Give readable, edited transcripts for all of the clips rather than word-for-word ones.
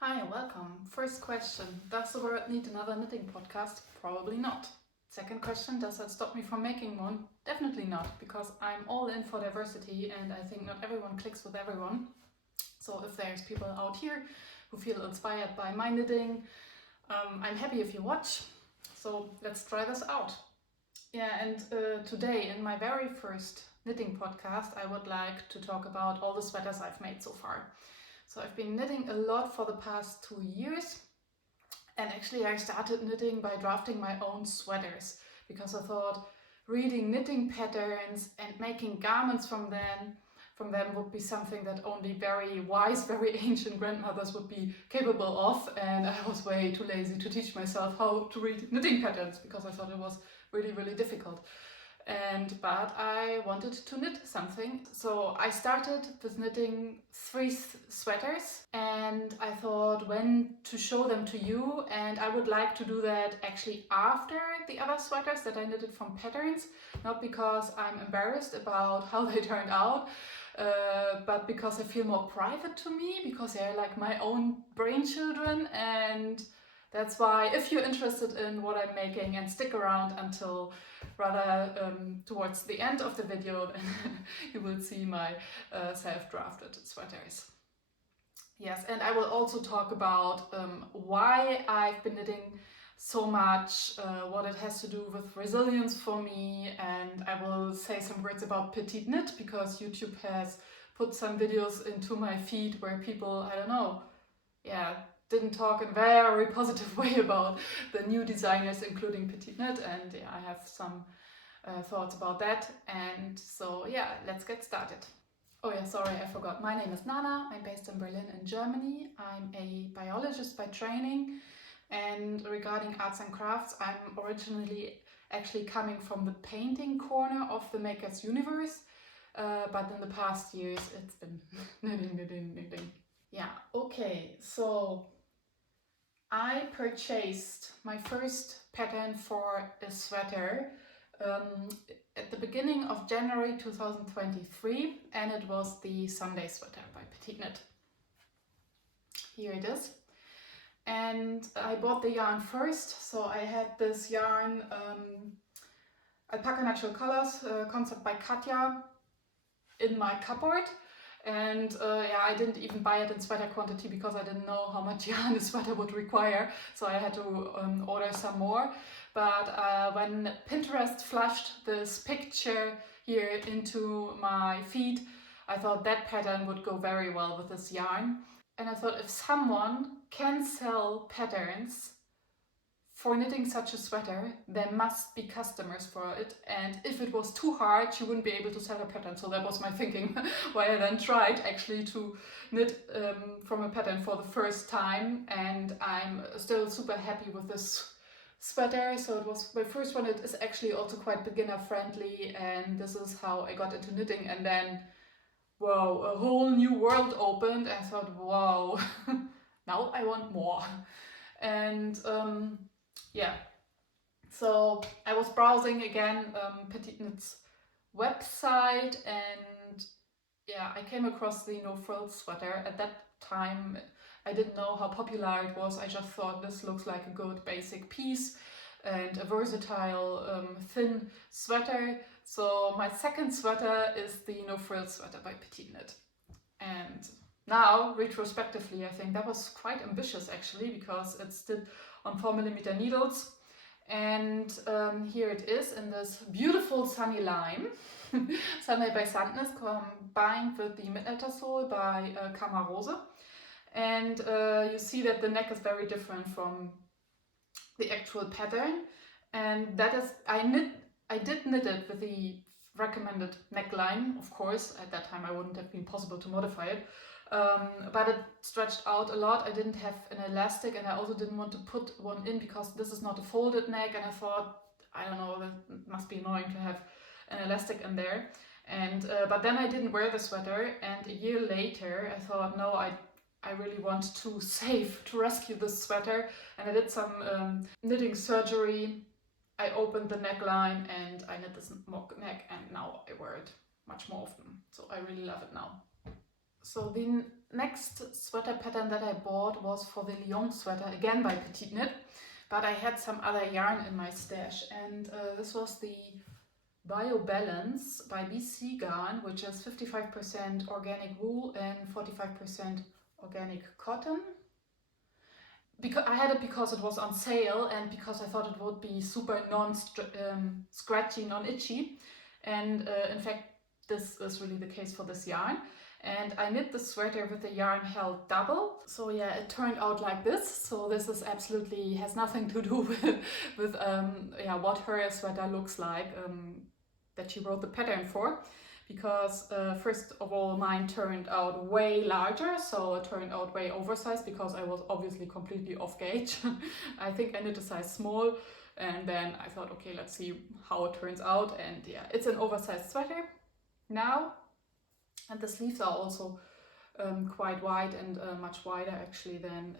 Hi, welcome. First question, does the world need another knitting podcast? Probably not. Second question, does that stop me from making one? Definitely not, because I'm all in for diversity and I think not everyone clicks with everyone. So if there's people out here who feel inspired by my knitting, I'm happy if you watch. So let's try this out. Yeah, and today in my very first knitting podcast, I would like to talk about all the sweaters I've made so far. So I've been knitting a lot for the past 2 years, and actually I started knitting by drafting my own sweaters because I thought reading knitting patterns and making garments from them would be something that only very wise, very ancient grandmothers would be capable of, and I was way too lazy to teach myself how to read knitting patterns because I thought it was really, really difficult. But I wanted to knit something, so I started with knitting three sweaters, and I thought when to show them to you, and I would like to do that actually after the other sweaters that I knitted from patterns, not because I'm embarrassed about how they turned out, but because I feel more private to me, because they're like my own brain children. And that's why if you're interested in what I'm making and stick around until rather towards the end of the video, then you will see my self-drafted sweaters. Yes, and I will also talk about why I've been knitting so much, what it has to do with resilience for me, and I will say some words about PetiteKnit because YouTube has put some videos into my feed where people, I don't know, didn't talk in a very positive way about the new designers, including PetiteKnit, and I have some thoughts about that. And so let's get started. Oh yeah, sorry, I forgot. My name is Nana. I'm based in Berlin in Germany. I'm a biologist by training, and regarding arts and crafts, I'm originally actually coming from the painting corner of the Maker's Universe, but in the past years it's been knitting. Yeah, okay, so I purchased my first pattern for a sweater at the beginning of January 2023, and it was the Sunday sweater by PetiteKnit. Here it is. And I bought the yarn first, so I had this yarn, Alpaca Natural Colors, concept by Katja, in my cupboard. And I didn't even buy it in sweater quantity because I didn't know how much yarn a sweater would require, so I had to order some more. But when Pinterest flashed this picture here into my feed, I thought that pattern would go very well with this yarn. And I thought if someone can sell patterns for knitting such a sweater, there must be customers for it, and if it was too hard, she wouldn't be able to sell a pattern. So that was my thinking, why I then tried actually to knit from a pattern for the first time, and I'm still super happy with this sweater. So it was my first one. It is actually also quite beginner friendly, and this is how I got into knitting. And then, whoa, a whole new world opened, and I thought, wow, now I want more. And so I was browsing again PetiteKnit's website, and I came across the no frills sweater. At that time I didn't know how popular it was. I just thought this looks like a good basic piece and a versatile thin sweater. So my second sweater is the no frills sweater by PetiteKnit. And now, retrospectively, I think that was quite ambitious actually, because it's did on 4mm needles. And here it is in this beautiful sunny lime, Sunday by Sandness, combined with the Midnighter Soul by Kama Rose. And you see that the neck is very different from the actual pattern. And that is, I did knit it with the recommended neckline, of course. At that time I wouldn't have been possible to modify it. But it stretched out a lot. I didn't have an elastic, and I also didn't want to put one in because this is not a folded neck, and I thought, I don't know, that must be annoying to have an elastic in there. And but then I didn't wear the sweater, and a year later I thought, no, I really want to rescue this sweater, and I did some knitting surgery. I opened the neckline and I knit this mock neck, and now I wear it much more often. So I really love it now. So the next sweater pattern that I bought was for the Lyon sweater, again by PetiteKnit, but I had some other yarn in my stash, and this was the Bio Balance by BC Garn, which is 55% organic wool and 45% organic cotton. Because I had it because it was on sale and because I thought it would be super non-scratchy, non-itchy, and in fact this is really the case for this yarn. And I knit the sweater with the yarn held double. So yeah, it turned out like this. So this is absolutely has nothing to do with what her sweater looks like that she wrote the pattern for. Because first of all, mine turned out way larger, so it turned out way oversized because I was obviously completely off gauge. I think I knit a size small, and then I thought, okay, let's see how it turns out. And yeah, it's an oversized sweater now. And the sleeves are also quite wide and much wider actually than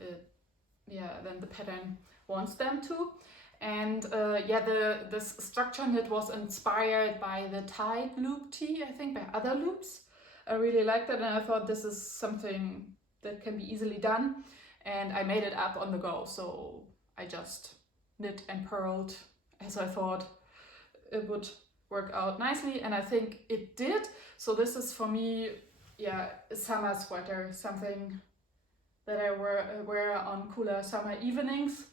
the pattern wants them to. And this structure knit was inspired by the tied loop tee, I think, by other loops. I really liked it, and I thought this is something that can be easily done. And I made it up on the go, so I just knit and purled as I thought it would work out nicely, and I think it did. So this is for me, a summer sweater, something that I wear on cooler summer evenings.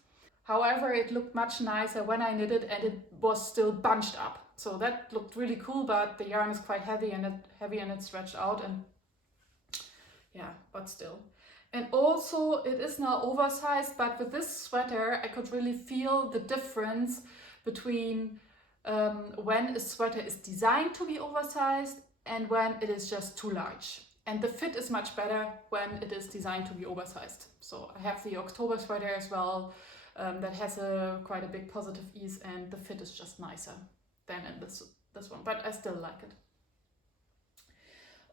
However, it looked much nicer when I knit it and it was still bunched up. So that looked really cool, but the yarn is quite heavy and it's stretched out, and but still. And also it is now oversized, but with this sweater I could really feel the difference between when a sweater is designed to be oversized and when it is just too large. And the fit is much better when it is designed to be oversized. So I have the October sweater as well, that has quite a big positive ease, and the fit is just nicer than in this one, but I still like it.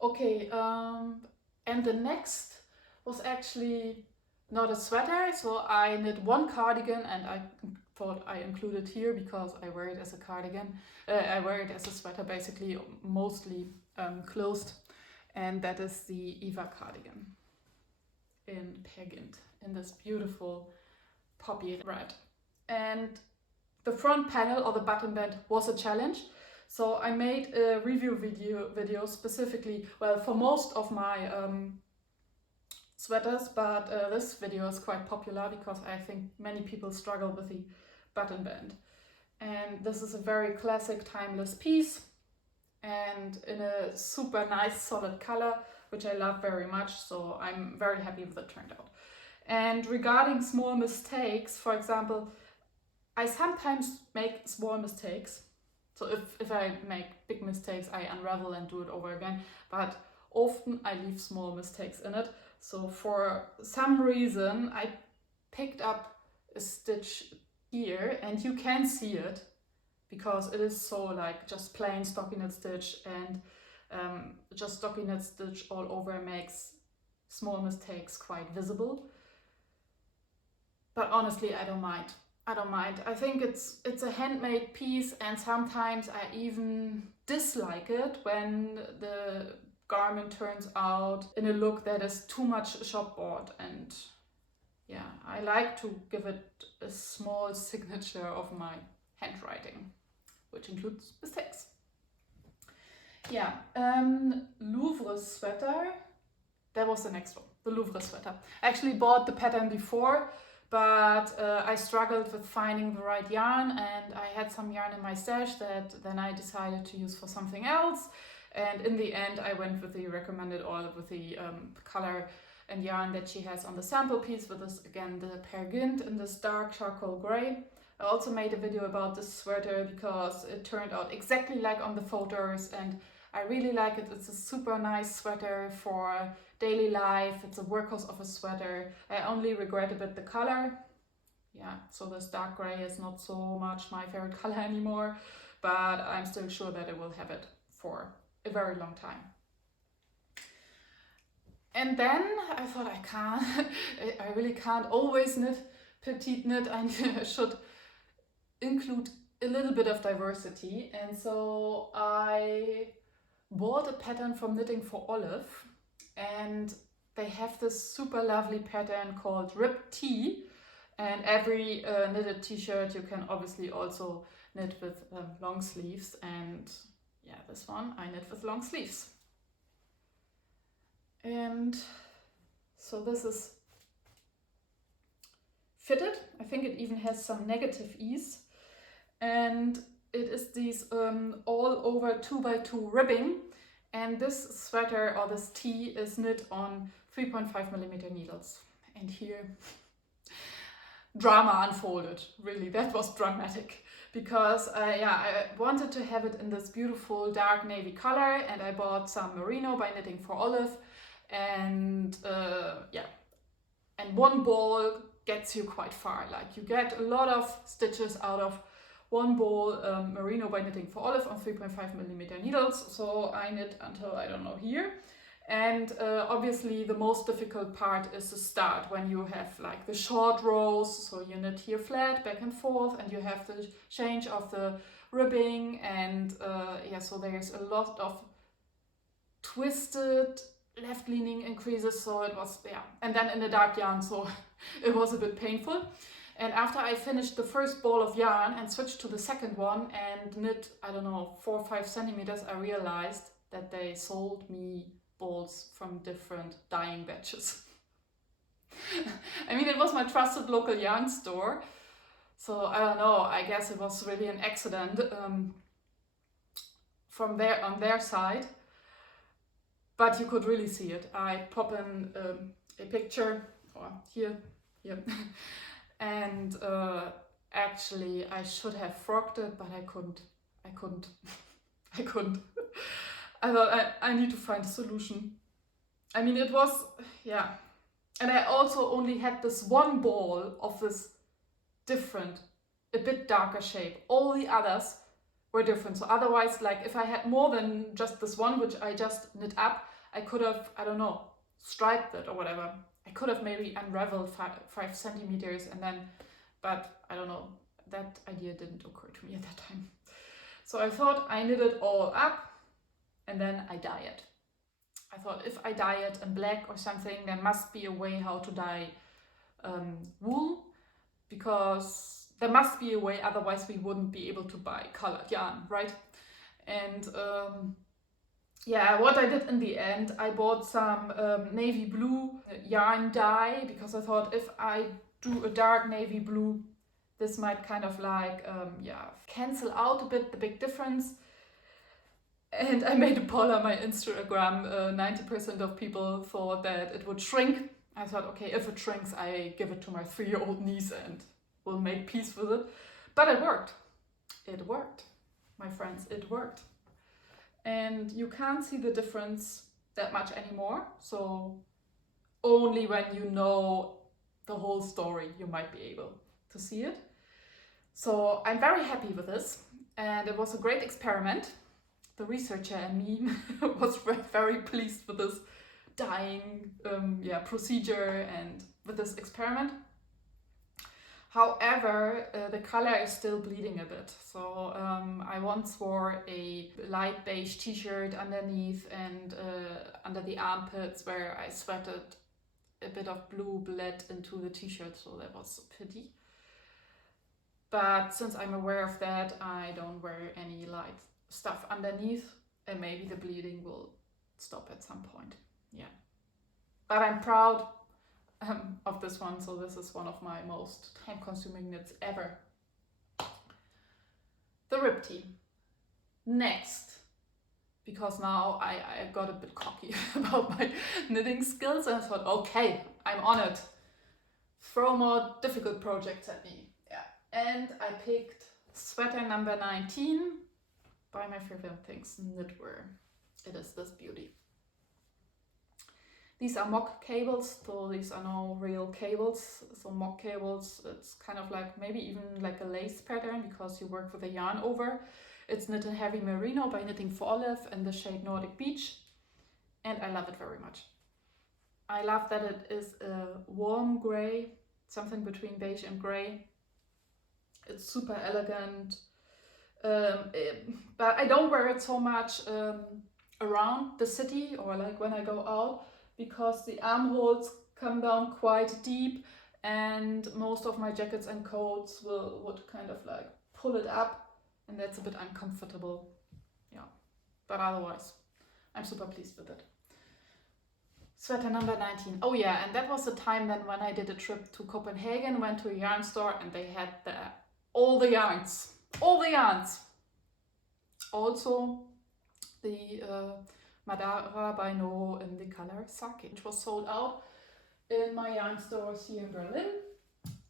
Okay, and the next was actually not a sweater, so I knit one cardigan, and I thought I included here because I wear it as a cardigan. I wear it as a sweater, basically, mostly closed, and that is the Eva Cardigan in PetiteKnit in this beautiful poppy red. And the front panel or the button band was a challenge, so I made a review video specifically, well, for most of my sweaters, but this video is quite popular because I think many people struggle with the button band. And this is a very classic, timeless piece, and in a super nice solid color, which I love very much, so I'm very happy with it turned out. And regarding small mistakes, for example, I sometimes make small mistakes. So if I make big mistakes, I unravel and do it over again, but often I leave small mistakes in it. So for some reason, I picked up a stitch here, and you can see it because it is so like just plain stockinette stitch, and just stockinette stitch all over makes small mistakes quite visible. But honestly, I don't mind. I think it's a handmade piece, and sometimes I even dislike it when the garment turns out in a look that is too much shop bought, and I like to give it a small signature of my handwriting, which includes mistakes. Louvre sweater, that was the next one, the Louvre sweater. I actually bought the pattern before, but I struggled with finding the right yarn, and I had some yarn in my stash that then I decided to use for something else. And in the end, I went with the recommended oil with the color and yarn that she has on the sample piece, with this, again, the PetiteKnit in this dark charcoal gray. I also made a video about this sweater because it turned out exactly like on the photos, and I really like it. It's a super nice sweater for daily life. It's a workhorse of a sweater. I only regret a bit the color. So this dark gray is not so much my favorite color anymore, but I'm still sure that I will have it for a very long time. And then I thought I really can't always knit PetiteKnit. I should include a little bit of diversity, and so I bought a pattern from Knitting for Olive, and they have this super lovely pattern called Ripped Tee. And every knitted t-shirt you can obviously also knit with long sleeves, and yeah, this one I knit with long sleeves. And so this is fitted. I think it even has some negative ease, and it is these all over 2x2 ribbing, and this sweater or this tee is knit on 3.5mm needles. And here drama unfolded. Really, that was dramatic, because I wanted to have it in this beautiful dark navy color, and I bought some merino by Knitting for Olive, and and one ball gets you quite far. Like, you get a lot of stitches out of one ball merino by Knitting for Olive on 3.5mm needles. So I knit until, I don't know, here. And obviously the most difficult part is the start, when you have like the short rows. So you knit here flat, back and forth, and you have the change of the ribbing, and so there's a lot of twisted left-leaning increases. So it was, and then in the dark yarn, so it was a bit painful. And after I finished the first ball of yarn and switched to the second one and knit, I don't know, 4 or 5 centimeters, I realized that they sold me balls from different dyeing batches. I mean, it was my trusted local yarn store, so I don't know, I guess it was really an accident from there on their side, but you could really see it. I pop in a picture, or here, and actually I should have frogged it, but I couldn't. I thought I need to find a solution. I mean, it was, and I also only had this one ball of this different, a bit darker shape. All the others were different. So otherwise, like, if I had more than just this one, which I just knit up, I could have, I don't know, striped it or whatever. I could have maybe unraveled 5 centimeters and then, but I don't know, that idea didn't occur to me at that time. So I thought I knit it all up, and then I dye it. I thought, if I dye it in black or something, there must be a way how to dye wool, because there must be a way, otherwise we wouldn't be able to buy colored yarn, right? And what I did in the end, I bought some navy blue yarn dye, because I thought, if I do a dark navy blue, this might kind of like cancel out a bit the big difference. And I made a poll on my Instagram. 90% of people thought that it would shrink. I thought, okay, if it shrinks, I give it to my 3-year-old niece and we'll make peace with it. But it worked. It worked, my friends, it worked. And you can't see the difference that much anymore. So only when you know the whole story, you might be able to see it. So I'm very happy with this. And it was a great experiment. The researcher and me was very pleased with this dyeing procedure and with this experiment. However, the color is still bleeding a bit. So I once wore a light beige t-shirt underneath, and under the armpits, where I sweated a bit of blue bled into the t-shirt, so that was a pity. But since I'm aware of that, I don't wear any light stuff underneath, and maybe the bleeding will stop at some point. But I'm proud of this one, so this is one of my most time-consuming knits ever. The Rib Tee. Next, because now I got a bit cocky about my knitting skills, and I thought, okay, I'm on it. Throw more difficult projects at me. And I picked sweater number 19 by my favorite things, Knitwear. It is this beauty. These are mock cables, so these are no real cables. So mock cables, it's kind of like maybe even like a lace pattern, because you work with a yarn over. It's knit in heavy merino by Knitting for Olive in the shade Nordic Beach, and I love it very much. I love that it is a warm grey, something between beige and grey. It's super elegant, but I don't wear it so much around the city, or like when I go out, because the armholes come down quite deep, and most of my jackets and coats would kind of like pull it up, and that's a bit uncomfortable. Yeah, but otherwise I'm super pleased with it. Sweater number 19. Oh yeah, and that was the time then when I did a trip to Copenhagen, went to a yarn store, and they had all the yarns. Also the Madara by No in the color Sake, which was sold out in my yarn stores here in Berlin.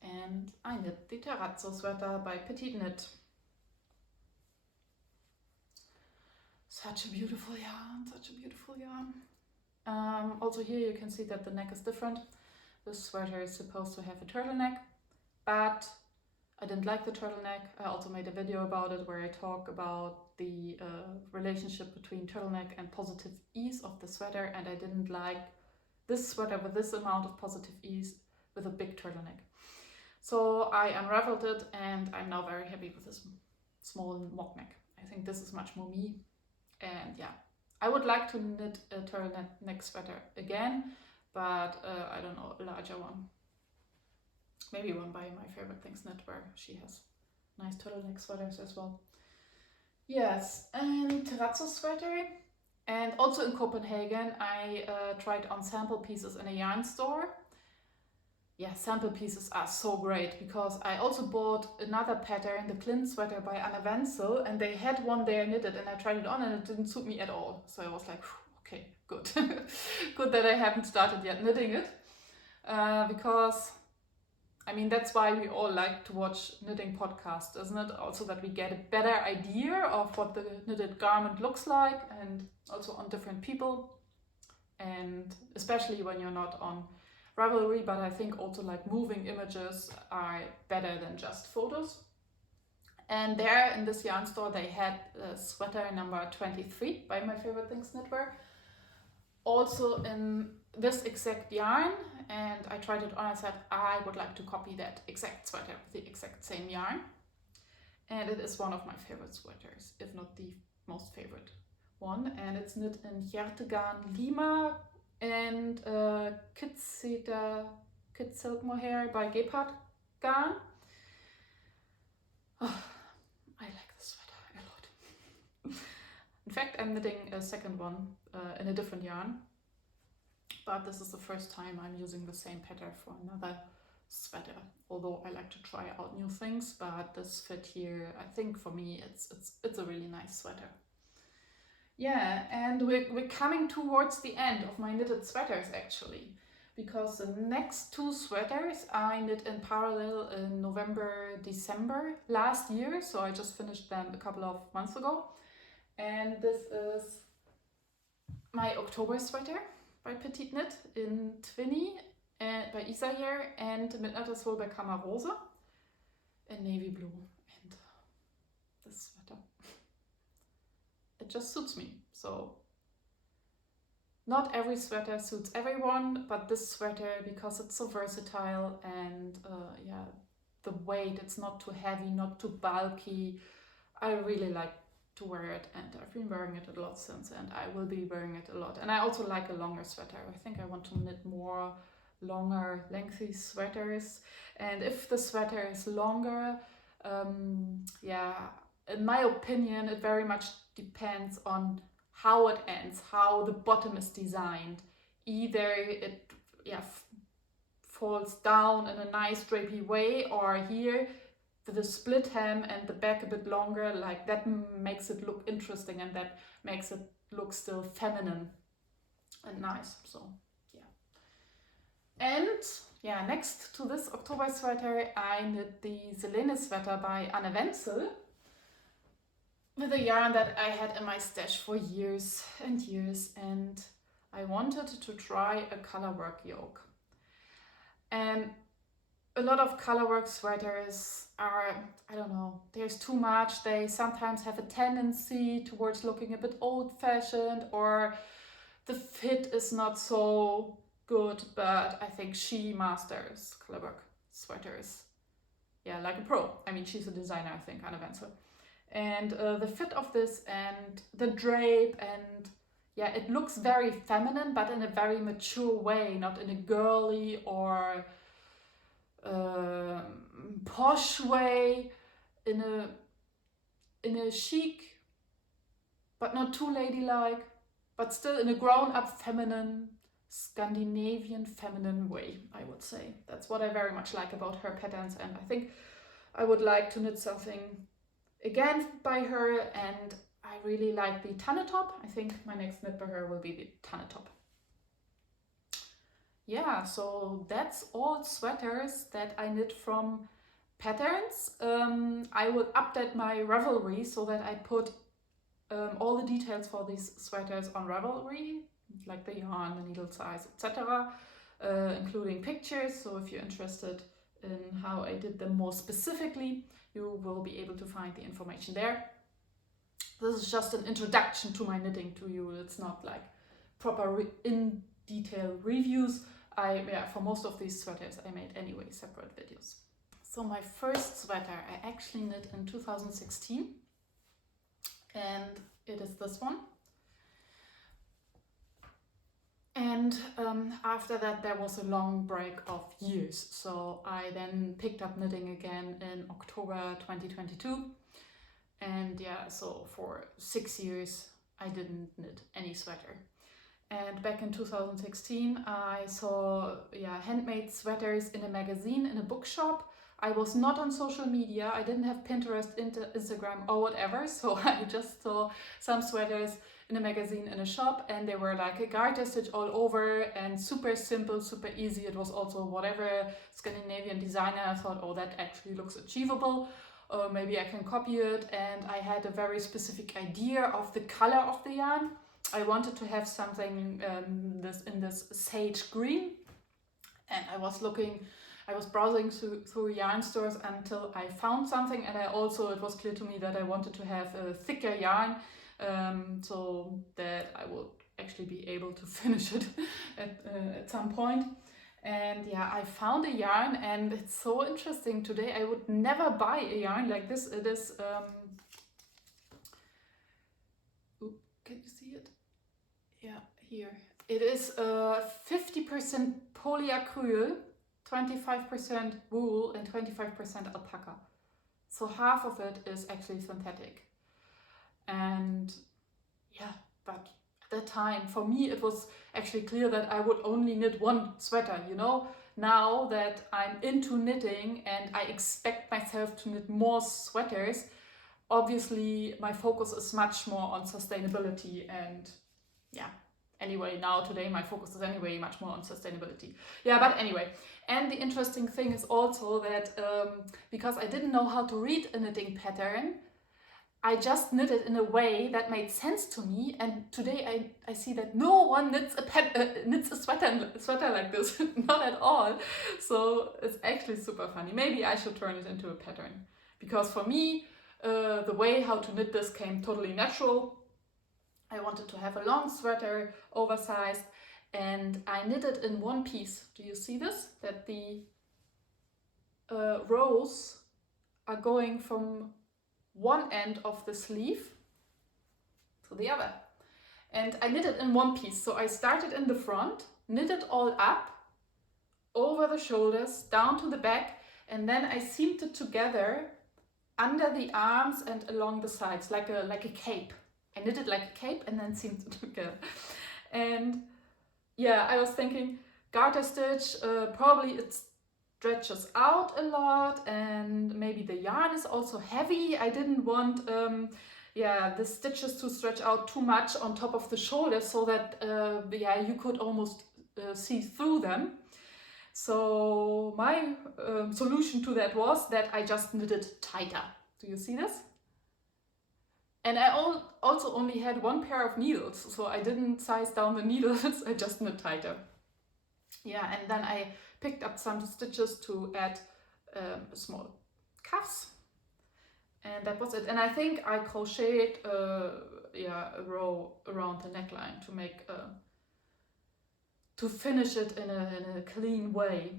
And I knit the Terrazzo sweater by PetiteKnit. Such a beautiful yarn, such a beautiful yarn. Also here you can see that the neck is different. This sweater is supposed to have a turtleneck, but I didn't like the turtleneck. I also made a video about it where I talk about the relationship between turtleneck and positive ease of the sweater, and I didn't like this sweater with this amount of positive ease with a big turtleneck. So I unraveled it, and I'm now very happy with this small mock neck. I think this is much more me, and yeah. I would like to knit a turtleneck sweater again, but I don't know, a larger one. Maybe one by my favorite things Knitwear. She has nice turtleneck sweaters as well. Yes, and Terrazzo sweater. And also in Copenhagen, I tried on sample pieces in a yarn store. Yeah, sample pieces are so great, because I also bought another pattern, the Clint sweater by Ventzel, and they had one there knitted, and I tried it on and it didn't suit me at all. So I was like, okay, good. Good that I haven't started yet knitting it. Because, I mean, that's why we all like to watch knitting podcasts, isn't it? Also that we get a better idea of what the knitted garment looks like, and also on different people. And especially when you're not on Ravelry, but I think also like moving images are better than just photos. And there in this yarn store they had sweater number 23 by My Favorite Things Knitwear, also in this exact yarn, and I tried it on. I said I would like to copy that exact sweater with the exact same yarn, and it is one of my favorite sweaters, if not the most favorite one, and it's knit in Hjertegarn Lima and Kid Silk Mohair by Gepard Garn. Oh, I like this sweater a lot. In fact, I'm knitting a second one in a different yarn, but this is the first time I'm using the same pattern for another sweater. Although I like to try out new things, but this fit here, I think for me, it's a really nice sweater. Yeah, and we're coming towards the end of my knitted sweaters actually, because the next two sweaters I knit in parallel in November, December last year, so I just finished them a couple of months ago. And this is my October sweater by PetiteKnit in Twinny by Isayer, and Midnighter's Wool by Kamarose in navy blue. And this sweater, it just suits me. So not every sweater suits everyone, but this sweater, because it's so versatile, and yeah, the weight, it's not too heavy, not too bulky. I really like to wear it, and I've been wearing it a lot since, and I will be wearing it a lot. And I also like a longer sweater. I think I want to knit more longer, lengthy sweaters. And if the sweater is longer, yeah, in my opinion, it very much depends on how it ends, how the bottom is designed. Either it falls down in a nice drapey way, or here the split hem and the back a bit longer, like that makes it look interesting, and that makes it look still feminine and nice. So yeah. And yeah, next to this October sweater, I knit the Selene sweater by Ventzel with a yarn that I had in my stash for years and years, and I wanted to try a colorwork yoke. And a lot of colorwork sweaters are, I don't know, there's too much. They sometimes have a tendency towards looking a bit old-fashioned, or the fit is not so good, but I think she masters colorwork sweaters, yeah, like a pro. I mean, she's a designer, I think, Anna Ventzel. And the fit of this, and the drape, and yeah, it looks very feminine, but in a very mature way, not in a girly or posh way, in a chic, but not too ladylike, but still in a grown-up feminine, Scandinavian feminine way, I would say. That's what I very much like about her patterns, and I think I would like to knit something again by her, and I really like the Tanne top. I think my next knit by her will be the Tanne top. Yeah, so that's all sweaters that I knit from patterns. I will update my Ravelry so that I put all the details for these sweaters on Ravelry, like the yarn, the needle size, etc., including pictures. So if you're interested in how I did them more specifically, you will be able to find the information there. This is just an introduction to my knitting to you. It's not like proper in detail reviews. For most of these sweaters I made anyway separate videos. So my first sweater I actually knit in 2016, and it is this one. And after that there was a long break of years, so I then picked up knitting again in October 2022, and yeah, so for 6 years I didn't knit any sweater. And back in 2016 I saw handmade sweaters in a magazine in a bookshop. I was not on social media, I didn't have Pinterest, Instagram or whatever, so I just saw some sweaters in a magazine in a shop, and they were like a garter stitch all over and super simple, super easy. It was also whatever Scandinavian designer. I thought, oh, that actually looks achievable, maybe I can copy it. And I had a very specific idea of the color of the yarn. I wanted to have something in this sage green, and I was browsing through yarn stores until I found something, and it was clear to me that I wanted to have a thicker yarn, so that I would actually be able to finish it at some point. And yeah, I found a yarn, and it's so interesting. Today I would never buy a yarn like this. It is can you see it? Yeah, here. It is 50% polyacryl, 25% wool and 25% alpaca. So half of it is actually synthetic. And yeah, but at that time, for me, it was actually clear that I would only knit one sweater, you know? Now that I'm into knitting and I expect myself to knit more sweaters, obviously my focus is much more on sustainability, and yeah. Anyway, today my focus is anyway much more on sustainability. Yeah, but anyway. And the interesting thing is also that because I didn't know how to read a knitting pattern, I just knitted in a way that made sense to me. And today I see that no one knits a sweater like this. Not at all. So it's actually super funny. Maybe I should turn it into a pattern. Because for me, the way how to knit this came totally natural. I wanted to have a long sweater, oversized, and I knit it in one piece. Do you see this? That the rows are going from one end of the sleeve to the other. And I knit it in one piece. So I started in the front, knit it all up, over the shoulders, down to the back, and then I seamed it together under the arms and along the sides, like a cape. I knit it like a cape and then seamed it together. And yeah, I was thinking garter stitch, probably it stretches out a lot, and maybe the yarn is also heavy. I didn't want the stitches to stretch out too much on top of the shoulders, so that you could almost see through them. So my solution to that was that I just knitted tighter. Do you see this? And I also only had one pair of needles, so I didn't size down the needles, I just knit tighter. Yeah, and then I picked up some stitches to add small cuffs, and that was it. And I think I crocheted a row around the neckline to make to finish it in a clean way.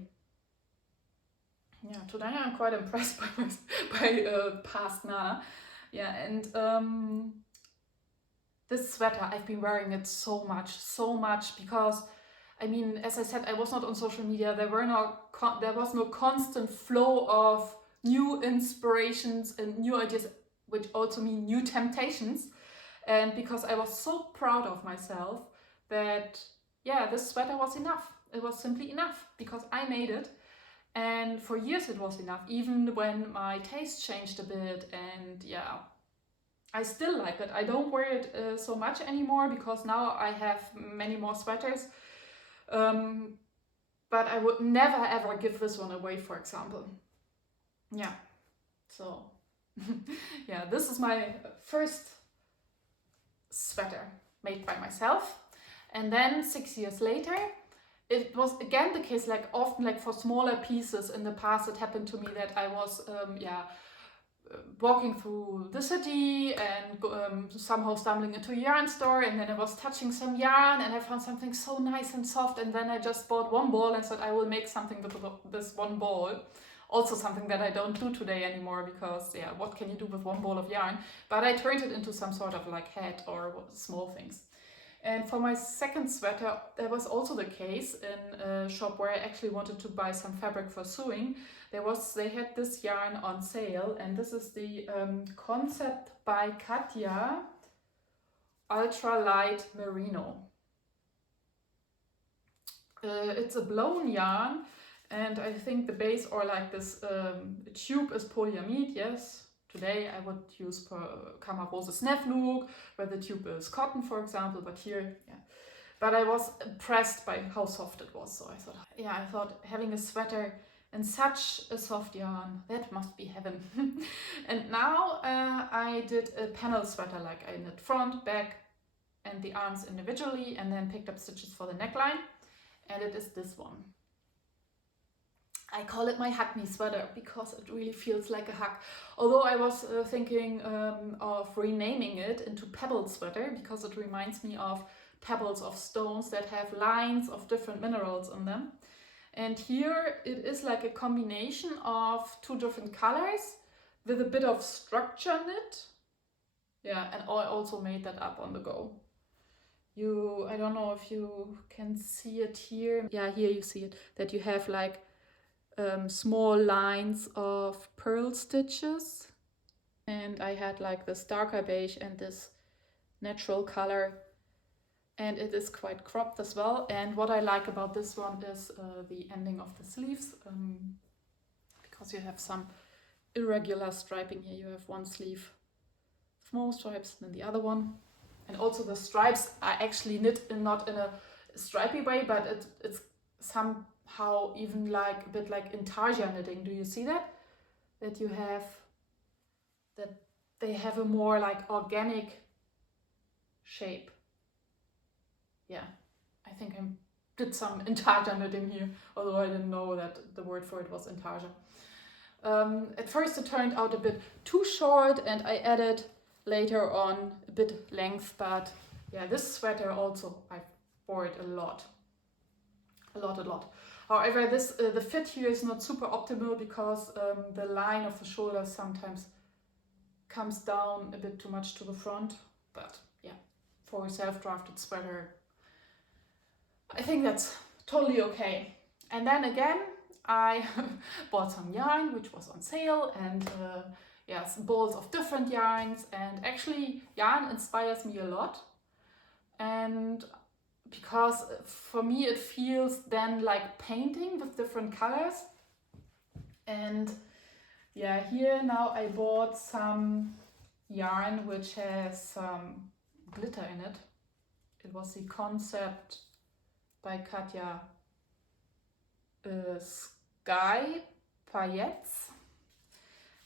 Yeah, today I'm quite impressed by past Nana. Yeah, and this sweater, I've been wearing it so much, because I mean, as I said, I was not on social media. There was no constant flow of new inspirations and new ideas, which also mean new temptations. And because I was so proud of myself that, yeah, this sweater was enough. It was simply enough because I made it. And for years it was enough, even when my taste changed a bit. And yeah, I still like it. I don't wear it so much anymore because now I have many more sweaters. But I would never ever give this one away, for example. Yeah, so yeah, this is my first sweater made by myself. And then 6 years later, it was again the case, like often like for smaller pieces in the past, it happened to me that I was walking through the city and somehow stumbling into a yarn store, and then I was touching some yarn and I found something so nice and soft, and then I just bought one ball and said I will make something with this one ball. Also something that I don't do today anymore because, yeah, what can you do with one ball of yarn? But I turned it into some sort of like hat or small things. And for my second sweater, that was also the case in a shop where I actually wanted to buy some fabric for sewing. They had this yarn on sale, and this is the Concept by Katja Ultra Light Merino. It's a blown yarn, and I think the base, or like this tube, is polyamide, yes. Today I would use Camarose Sneflug, where the tube is cotton, for example, but here, yeah. But I was impressed by how soft it was, so I thought having a sweater in such a soft yarn, that must be heaven. And now I did a panel sweater, like I knit front, back, and the arms individually, and then picked up stitches for the neckline, and it is this one. I call it my Hug Me sweater because it really feels like a hug. Although I was thinking of renaming it into Pebble sweater because it reminds me of pebbles of stones that have lines of different minerals in them. And here it is like a combination of two different colors with a bit of structure knit. Yeah, and I also made that up on the go. I don't know if you can see it here. Yeah, here you see it, that you have like small lines of purl stitches, and I had like this darker beige and this natural color, and it is quite cropped as well. And what I like about this one is the ending of the sleeves, because you have some irregular striping here. You have one sleeve with more stripes than the other one, and also the stripes are actually knit not in a stripy way, but it's somehow even like a bit like intarsia knitting. Do you see that? That you have, that they have a more like organic shape. Yeah, I think I did some intarsia knitting here, although I didn't know that the word for it was intarsia. At first it turned out a bit too short, and I added later on a bit length, but yeah, this sweater also, I wore it a lot. However, the fit here is not super optimal because the line of the shoulders sometimes comes down a bit too much to the front. But yeah, for a self-drafted sweater, I think that's totally okay. And then again, I bought some yarn which was on sale, and yes, balls of different yarns. And actually, yarn inspires me a lot, and because for me it feels then like painting with different colors. And yeah, here now I bought some yarn which has some glitter in it. It was the Concept by Katja Sky Paillettes,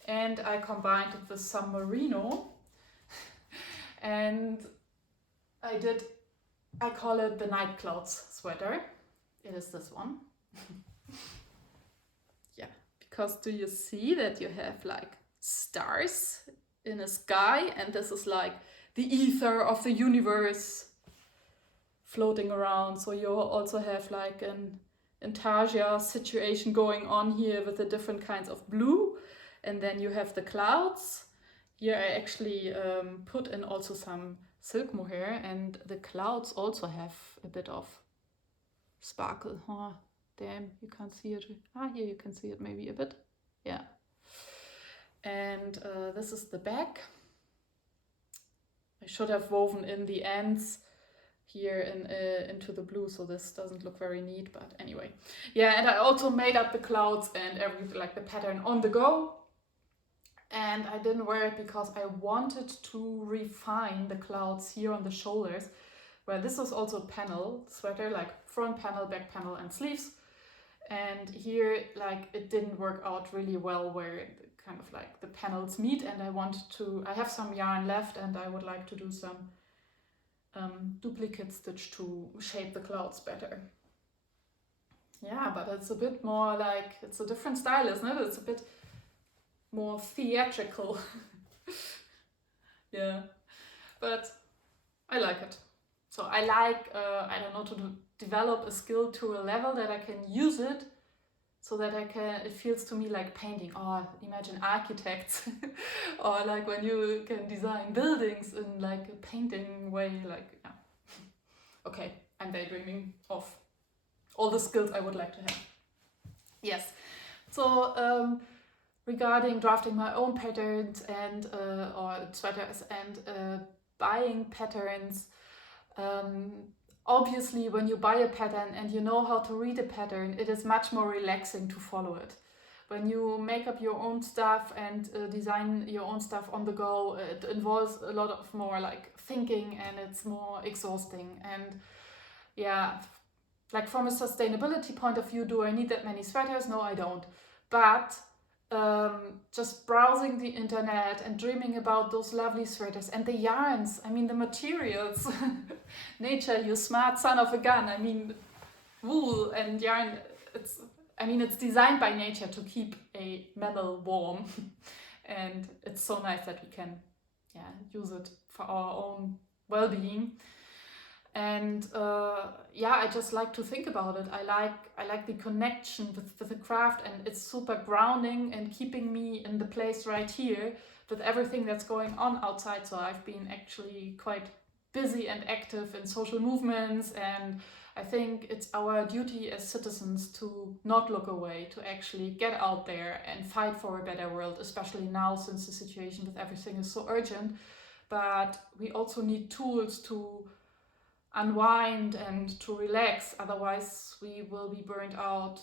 and I combined it with some merino, and I call it the Night Clouds sweater. It is this one. Yeah, because do you see that you have like stars in a sky, and this is like the ether of the universe floating around. So you also have like an intarsia situation going on here with the different kinds of blue, and then you have the clouds. Here I actually put in also some silk mohair, and the clouds also have a bit of sparkle. Oh, damn, you can't see it. Here you can see it maybe a bit. Yeah. And this is the back. I should have woven in the ends here into the blue, so this doesn't look very neat, but anyway. Yeah, and I also made up the clouds and everything, like the pattern on the go. And I didn't wear it because I wanted to refine the clouds here on the shoulders, where this was also a panel sweater, like front panel, back panel, and sleeves. And here, like, it didn't work out really well where kind of like the panels meet, and I have some yarn left, and I would like to do some duplicate stitch to shape the clouds better. Yeah, but it's a bit more like, it's a different style, isn't it? It's a bit more theatrical. Yeah, but I like it. So I like, I don't know, to develop a skill to a level that I can use it, so that it feels to me like painting. Or imagine architects, or like when you can design buildings in like a painting way, like, yeah. Okay, I'm daydreaming of all the skills I would like to have. Yes, so regarding drafting my own patterns and or sweaters and buying patterns, obviously when you buy a pattern and you know how to read a pattern, it is much more relaxing to follow it. When you make up your own stuff and design your own stuff on the go, it involves a lot of more like thinking, and it's more exhausting. And yeah, like from a sustainability point of view, do I need that many sweaters? No, I don't. But just browsing the internet and dreaming about those lovely sweaters and the yarns, I mean the materials. Nature, you smart son of a gun. I mean, wool and yarn, it's designed by nature to keep a mammal warm. And it's so nice that we can use it for our own well-being. And I just like to think about it. I like the connection with the craft, and it's super grounding and keeping me in the place right here with everything that's going on outside. So I've been actually quite busy and active in social movements, and I think it's our duty as citizens to not look away, to actually get out there and fight for a better world, especially now since the situation with everything is so urgent. But we also need tools to unwind and to relax, otherwise we will be burned out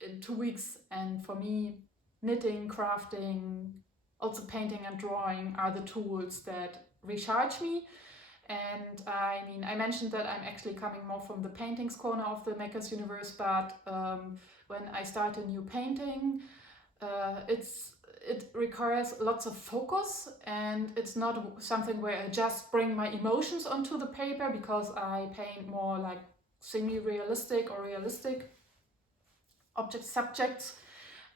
in 2 weeks. And for me, knitting, crafting, also painting and drawing are the tools that recharge me. And I mean, I mentioned that I'm actually coming more from the paintings corner of the Maker's Universe, but when I start a new painting, it requires lots of focus, and it's not something where I just bring my emotions onto the paper, because I paint more like semi-realistic or realistic subjects.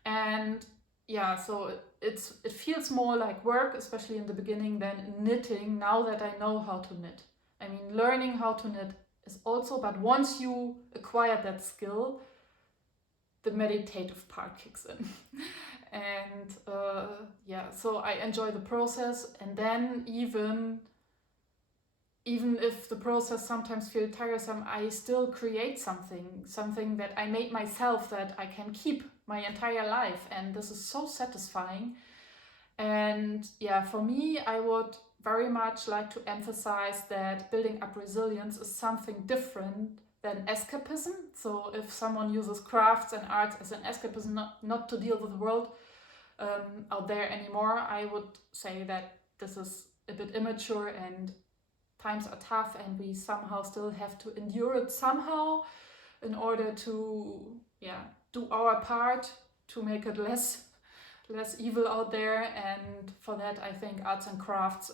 And yeah, so it feels more like work, especially in the beginning, than knitting, now that I know how to knit. I mean, learning how to knit is also, but once you acquire that skill, the meditative part kicks in. And so I enjoy the process. And then even if the process sometimes feels tiresome, I still create something that I made myself, that I can keep my entire life. And this is so satisfying. And yeah, for me, I would very much like to emphasize that building up resilience is something different than escapism. So if someone uses crafts and arts as an escapism, not to deal with the world out there anymore, I would say that this is a bit immature, and times are tough, and we somehow still have to endure it somehow in order to do our part to make it less evil out there. And for that, I think arts and crafts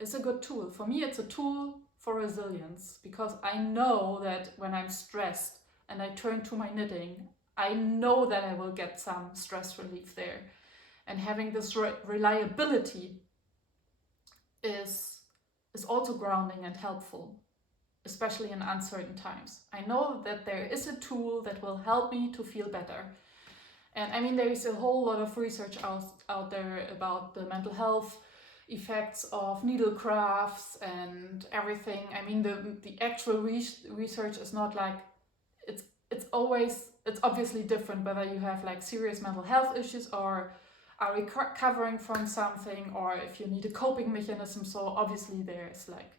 is a good tool. For me, it's a tool for resilience, because I know that when I'm stressed and I turn to my knitting, I know that I will get some stress relief there. And having this reliability is also grounding and helpful, especially in uncertain times. I know that there is a tool that will help me to feel better. And I mean, there is a whole lot of research out there about the mental health effects of needle crafts and everything. I mean, the actual research is not like, it's obviously different whether you have like serious mental health issues or are recovering from something, or if you need a coping mechanism. So obviously there's like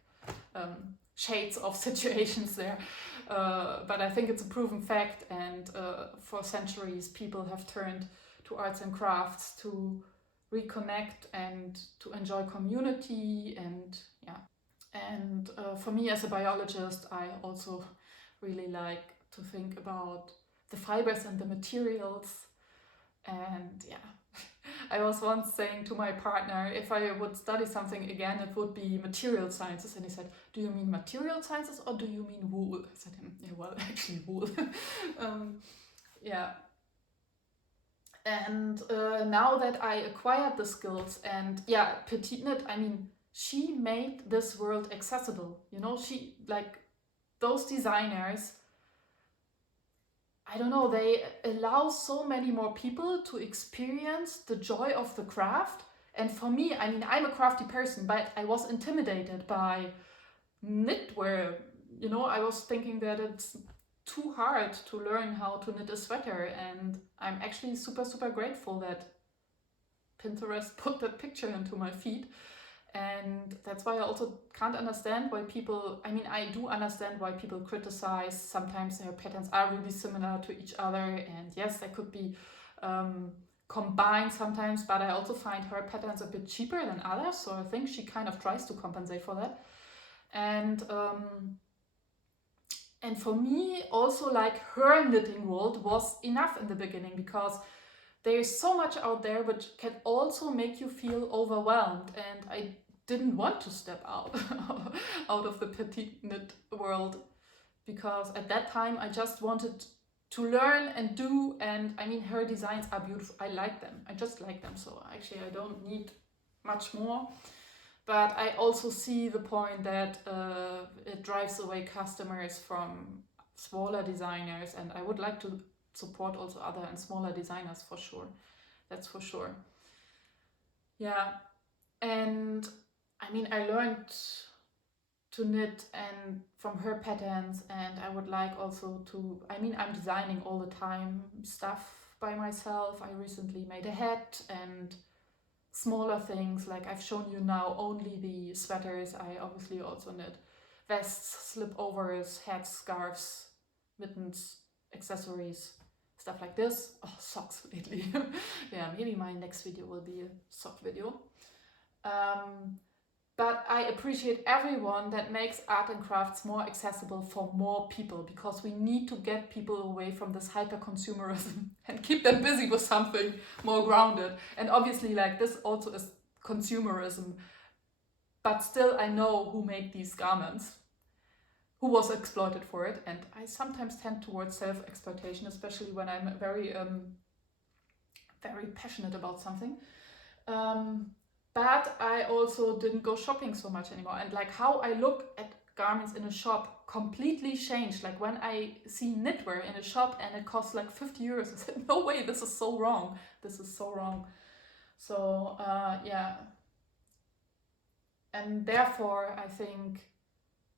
shades of situations there, but I think it's a proven fact, and for centuries people have turned to arts and crafts to reconnect and to enjoy community. And yeah, and for me as a biologist, I also really like to think about the fibers and the materials. And yeah, I was once saying to my partner, if I would study something again, it would be material sciences. And he said, do you mean material sciences or do you mean wool? I said, yeah, well, actually wool. Yeah. And now that I acquired the skills, and yeah, PetiteKnit, I mean, she made this world accessible. You know, she, like, those designers, I don't know, they allow so many more people to experience the joy of the craft. And for me, I mean, I'm a crafty person, but I was intimidated by knitwear. You know, I was thinking that it's too hard to learn how to knit a sweater. And I'm actually super, super grateful that Pinterest put that picture into my feed. And that's why I also can't understand why people, I mean, I do understand why people criticize. Sometimes their patterns are really similar to each other, and yes, they could be combined sometimes, but I also find her patterns a bit cheaper than others, so I think she kind of tries to compensate for that. And for me, also, like, her knitting world was enough in the beginning, because there's so much out there which can also make you feel overwhelmed, and I didn't want to step out of the PetiteKnit world, because at that time I just wanted to learn and do. And I mean, her designs are beautiful. I like them. I just like them. So actually I don't need much more. But I also see the point that it drives away customers from smaller designers, and I would like to support also other and smaller designers, for sure. That's for sure. Yeah. And I mean, I learned to knit and from her patterns, and I would like also to, I mean, I'm designing all the time stuff by myself. I recently made a hat, and smaller things, like I've shown you now only the sweaters. I obviously also knit vests, slipovers, hats, scarves, mittens, accessories, stuff like this. Oh, socks lately. Yeah, maybe my next video will be a sock video. But I appreciate everyone that makes art and crafts more accessible for more people, because we need to get people away from this hyper-consumerism and keep them busy with something more grounded. And obviously, like, this also is consumerism, but still I know who made these garments, who was exploited for it, and I sometimes tend towards self-exploitation, especially when I'm very passionate about something. But I also didn't go shopping so much anymore, and like how I look at garments in a shop completely changed. Like when I see knitwear in a shop and it costs like 50 euros, I said, no way, this is so wrong. This is so wrong. So yeah. And therefore, I think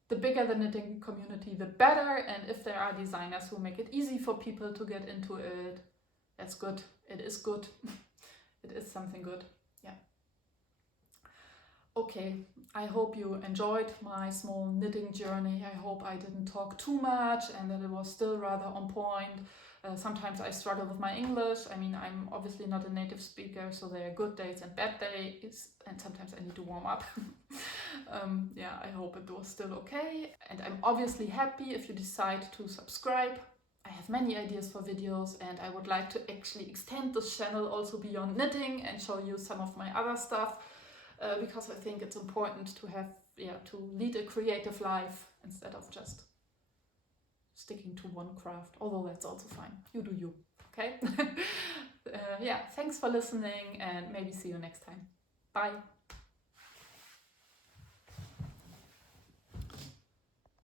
the bigger the knitting community, the better. And if there are designers who make it easy for people to get into it, that's good. It is good. It is something good. Yeah. Okay, I hope you enjoyed my small knitting journey. I hope I didn't talk too much and that it was still rather on point. Sometimes I struggle with my English. I mean, I'm obviously not a native speaker, so there are good days and bad days, and sometimes I need to warm up. Yeah, I hope it was still okay. And I'm obviously happy if you decide to subscribe. I have many ideas for videos, and I would like to actually extend this channel also beyond knitting and show you some of my other stuff. Because I think it's important to have, to lead a creative life instead of just sticking to one craft, although that's also fine. You do you, okay? Yeah, thanks for listening, and maybe see you next time. Bye.